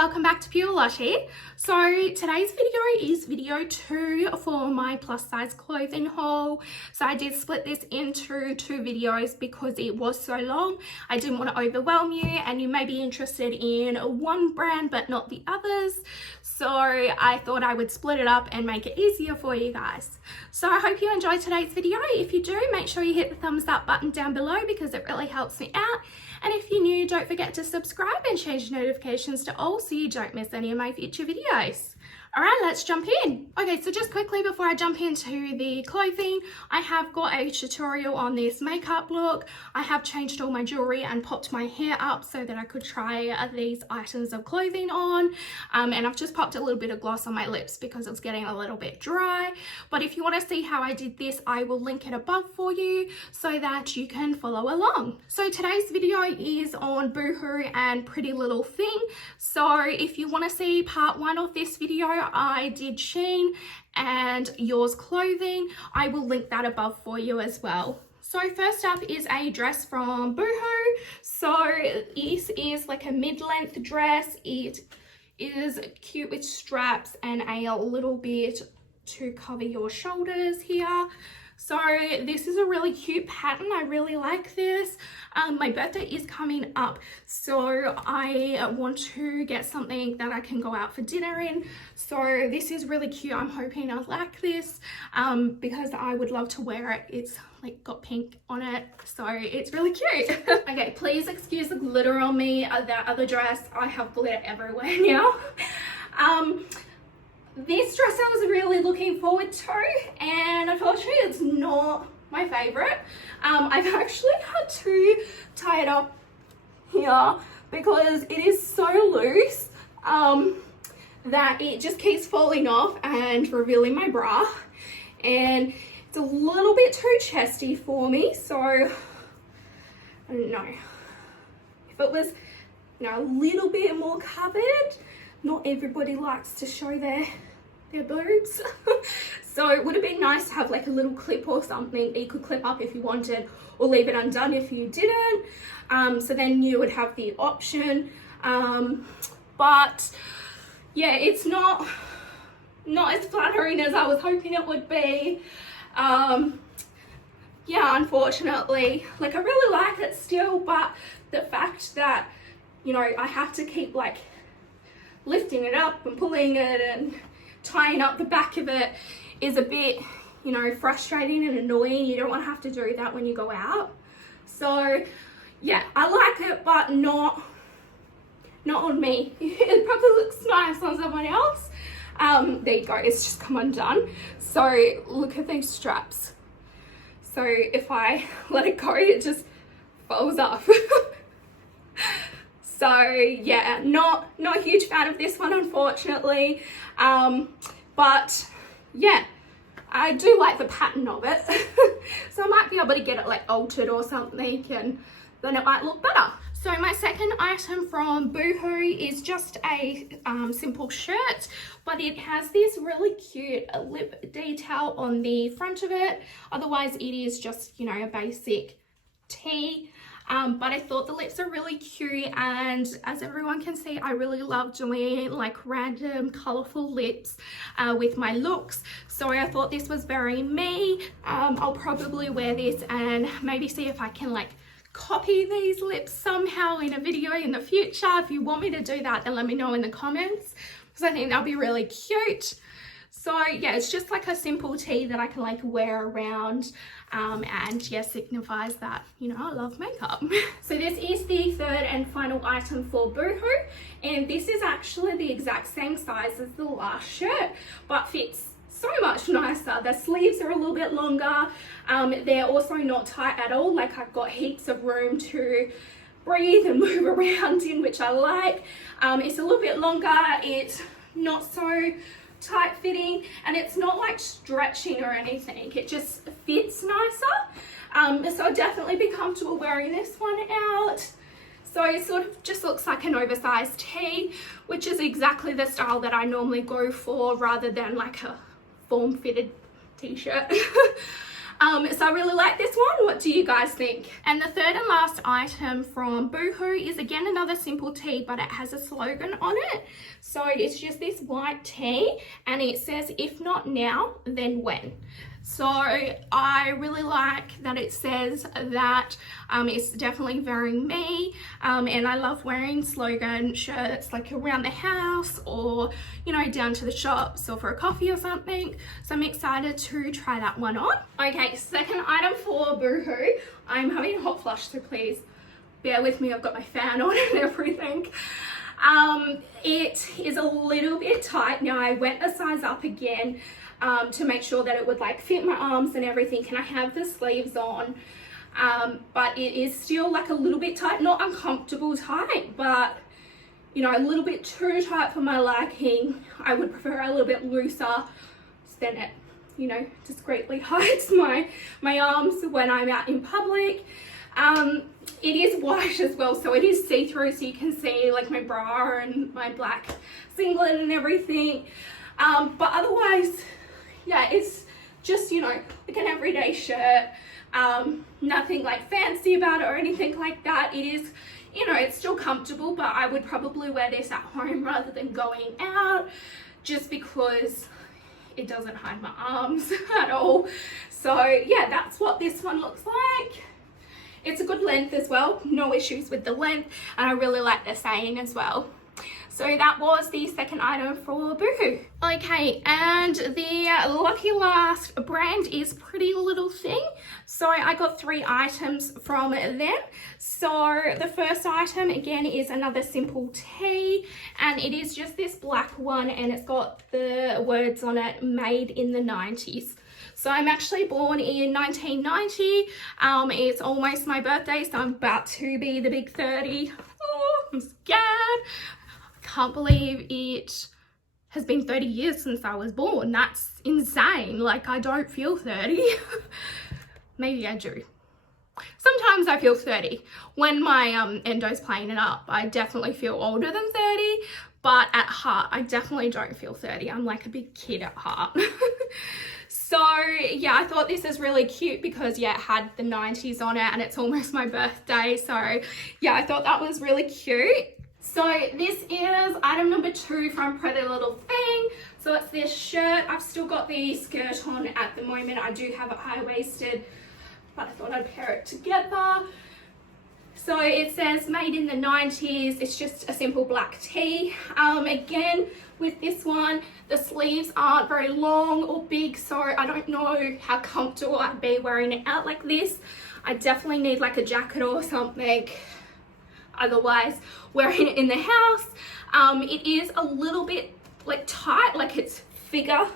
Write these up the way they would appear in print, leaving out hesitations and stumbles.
welcome back to Lottie. So today's video is video 2 for my plus size clothing haul. So I did split this into 2 videos because it was so long. I didn't want to overwhelm you and you may be interested in one brand but not the others. So I thought I would split it up and make it easier for you guys. So I hope you enjoyed today's video. If you do, make sure you hit the thumbs up button down below because it really helps me out. And if you're new, don't forget to subscribe and change notifications to all so you don't miss any of my future videos. All right, let's jump in. Okay, so just quickly before I jump into the clothing, I have got a tutorial on this makeup look. I have changed all my jewelry and popped my hair up so that I could try these items of clothing on. And I've just popped a little bit of gloss on my lips because it's getting a little bit dry. But if you want to see how I did this, I will link it above for you so that you can follow along. So today's video is on Boohoo and Pretty Little Thing. So if you want to see part 1 of this video, I did Shein and Yours Clothing. I will link that above for you as well. So first up is a dress from Boohoo. So this is like a mid-length dress. It is cute with straps and a little bit to cover your shoulders here. So this is a really cute pattern. I really like this. My birthday is coming up, so I want to get something that I can go out for dinner in. So this is really cute. I'm hoping I like this because I would love to wear it. It's like got pink on it, so it's really cute. Okay, please excuse the glitter on me. That other dress, I have glitter everywhere now. This dress I was really looking forward to, and unfortunately it's not my favorite. I've actually had to tie it up here because it is so loose that it just keeps falling off and revealing my bra, and it's a little bit too chesty for me. So I don't know, if it was, you know, a little bit more covered. Not everybody likes to show their boobs. So it would have been nice to have like a little clip or something that you could clip up if you wanted, or leave it undone if you didn't. So then you would have the option. But yeah, it's not as flattering as I was hoping it would be. Yeah, unfortunately, like I really like it still, but the fact that, you know, I have to keep like lifting it up and pulling it and tying up the back of it is a bit, you know, frustrating and annoying. You don't want to have to do that when you go out. So yeah, I like it, but not on me. It probably looks nice on someone else. There you go, it's just come undone. So look at these straps. So if I let it go, it just falls off. So yeah, not a huge fan of this one, unfortunately. But yeah, I do like the pattern of it. So I might be able to get it like altered or something, and then it might look better. So my second item from Boohoo is just a simple shirt, but it has this really cute lip detail on the front of it. Otherwise it is just, you know, a basic tee. But I thought the lips are really cute, and as everyone can see, I really love doing like random colorful lips with my looks. So I thought this was very me. I'll probably wear this and maybe see if I can like copy these lips somehow in a video in the future. If you want me to do that, then let me know in the comments because I think that'll be really cute. So yeah, it's just like a simple tee that I can like wear around, and yeah, signifies that, you know, I love makeup. So this is the third and final item for Boohoo, and this is actually the exact same size as the last shirt, but fits so much nicer. The sleeves are a little bit longer. They're also not tight at all. Like I've got heaps of room to breathe and move around in, which I like. It's a little bit longer. It's not so tight fitting, and it's not like stretching or anything. It just fits nicer. So I'll definitely be comfortable wearing this one out. So it sort of just looks like an oversized tee, which is exactly the style that I normally go for rather than like a form-fitted t-shirt. So I really like this one. What do you guys think? And the third and last item from Boohoo is again another simple tee, but it has a slogan on it. So it's just this white tee and it says, if not now, then when? So I really like that it says that. It's definitely very me, and I love wearing slogan shirts like around the house or, you know, down to the shops or for a coffee or something. So I'm excited to try that one on. Okay, second item for Boohoo. I'm having a hot flush, so please bear with me. I've got my fan on and everything. It is a little bit tight. Now I went a size up again to make sure that it would like fit my arms and everything, and I have the sleeves on, but it is still like a little bit tight, not uncomfortable tight, but you know, a little bit too tight for my liking. I would prefer a little bit looser, so then it, you know, discreetly hides my arms when I'm out in public. It is white as well, so it is see-through, so you can see like my bra and my black singlet and everything, but otherwise, yeah, it's just, you know, like an everyday shirt. Nothing like fancy about it or anything like that. It is, you know, it's still comfortable, but I would probably wear this at home rather than going out, just because it doesn't hide my arms at all. So yeah, that's what this one looks like. It's a good length as well, no issues with the length, and I really like the saying as well. So that was the second item for Boohoo. Okay, and the lucky last brand is Pretty Little Thing. So I got 3 items from them. So the first item again is another simple tee, and it is just this black one, and it's got the words on it, made in the 90s. So I'm actually born in 1990. It's almost my birthday, so I'm about to be the big 30. Oh, I'm scared. Can't believe it has been 30 years since I was born. That's insane. Like, I don't feel 30. Maybe I do. Sometimes I feel 30. When my endo's playing it up, I definitely feel older than 30, but at heart, I definitely don't feel 30. I'm like a big kid at heart. So yeah, I thought this is really cute because yeah, it had the 90s on it and it's almost my birthday. So yeah, I thought that was really cute. So this is item number 2 from Pretty Little Thing. So it's this shirt. I've still got the skirt on at the moment. I do have it high-waisted, but I thought I'd pair it together. So it says made in the 90s. It's just a simple black tee. Again, with this one, the sleeves aren't very long or big, so I don't know how comfortable I'd be wearing it out like this. I definitely need like a jacket or something. Otherwise, wearing it in the house, it is a little bit like tight, like it's figure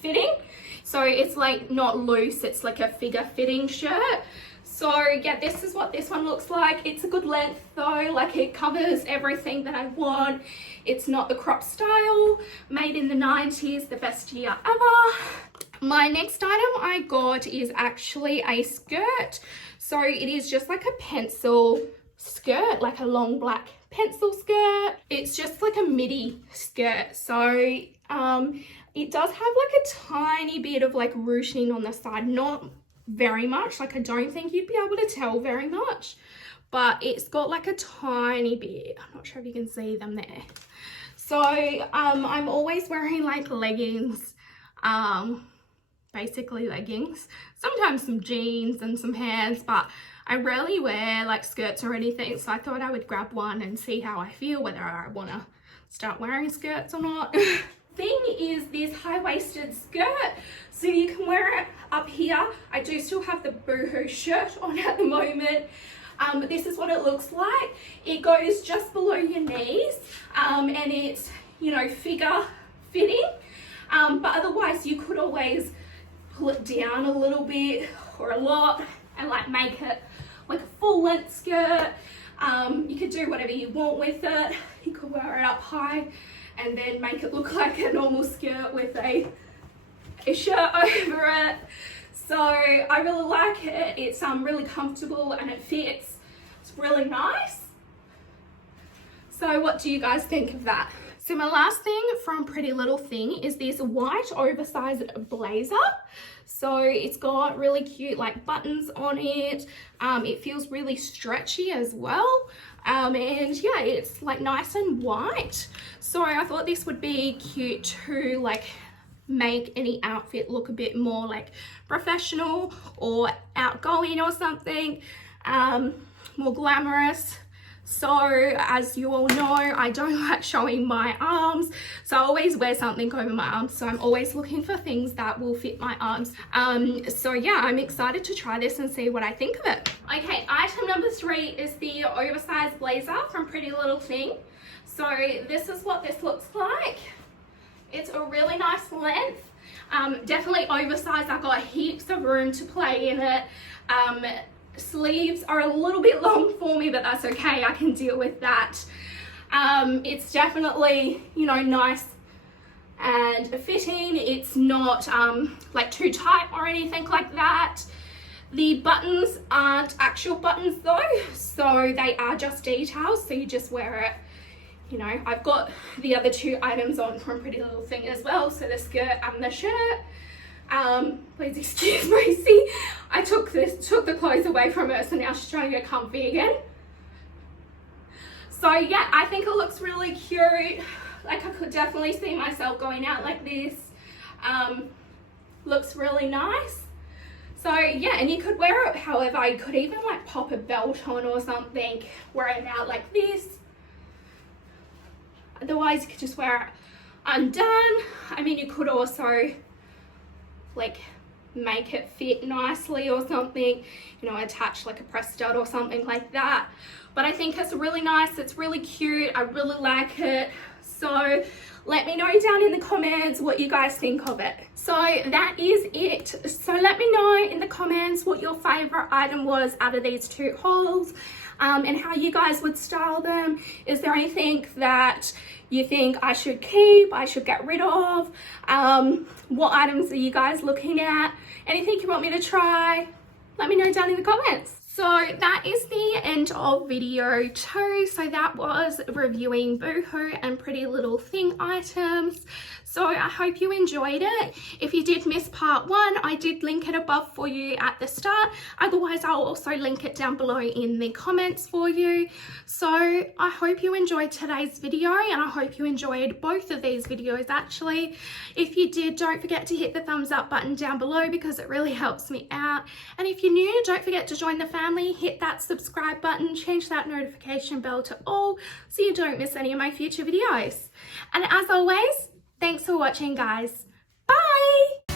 fitting. So it's like not loose, it's like a figure fitting shirt. So yeah, this is what this one looks like. It's a good length though, like it covers everything that I want. It's not the crop style, made in the 90s, the best year ever. My next item I got is actually a skirt. So it is just like a pencil skirt, like a long black pencil skirt. It's just like a midi skirt. So it does have like a tiny bit of like ruching on the side, not very much, like I don't think you'd be able to tell very much, but it's got like a tiny bit. I'm not sure if you can see them there. So I'm always wearing like leggings, basically leggings, sometimes some jeans and some pants, but I rarely wear like skirts or anything, so I thought I would grab one and see how I feel, whether I want to start wearing skirts or not. Thing is this high-waisted skirt, so you can wear it up here. I do still have the Boohoo shirt on at the moment, but this is what it looks like. It goes just below your knees, and it's, you know, figure fitting, but otherwise you could always pull it down a little bit or a lot and like make it like a full length skirt. You could do whatever you want with it. You could wear it up high and then make it look like a normal skirt with a shirt over it. So I really like it. It's really comfortable and it fits. It's really nice. So what do you guys think of that? So my last thing from Pretty Little Thing is this white oversized blazer. So it's got really cute like buttons on it. It feels really stretchy as well. And yeah, it's like nice and white. So I thought this would be cute to like make any outfit look a bit more like professional or outgoing or something, more glamorous. So as you all know, I don't like showing my arms, so I always wear something over my arms, so I'm always looking for things that will fit my arms. So yeah, I'm excited to try this and see what I think of it. Okay, item number 3 is the oversized blazer from Pretty Little Thing. So this is what this looks like. It's a really nice length, definitely oversized. I've got heaps of room to play in it. Sleeves are a little bit long for me, but that's okay, I can deal with that. It's definitely, you know, nice and fitting. It's not like too tight or anything like that. The buttons aren't actual buttons though, so they are just details, so you just wear it. You know, I've got the other 2 items on from Pretty Little Thing as well, so the skirt and the shirt. Please excuse me, see, I took the clothes away from her, so now she's trying to get comfy again. So yeah, I think it looks really cute. Like I could definitely see myself going out like this. Looks really nice. So yeah, and you could wear it however. You could even like pop a belt on or something, wear it out like this. Otherwise you could just wear it undone. I mean, you could also like make it fit nicely or something, you know, attach like a press stud or something like that. But I think it's really nice, it's really cute, I really like it. So let me know down in the comments what you guys think of it. So that is it. So let me know in the comments what your favorite item was out of these 2 hauls, and how you guys would style them. Is there anything that you think I should keep, I should get rid of? What items are you guys looking at? Anything you want me to try? Let me know down in the comments. So that is the end of video 2. So that was reviewing Boohoo and Pretty Little Thing items. So I hope you enjoyed it. If you did miss part 1, I did link it above for you at the start. Otherwise, I'll also link it down below in the comments for you. So I hope you enjoyed today's video, and I hope you enjoyed both of these videos actually. If you did, don't forget to hit the thumbs up button down below because it really helps me out. And if you're new, don't forget to join the family. Hit that subscribe button, change that notification bell to all so you don't miss any of my future videos. And as always, thanks for watching, guys. Bye!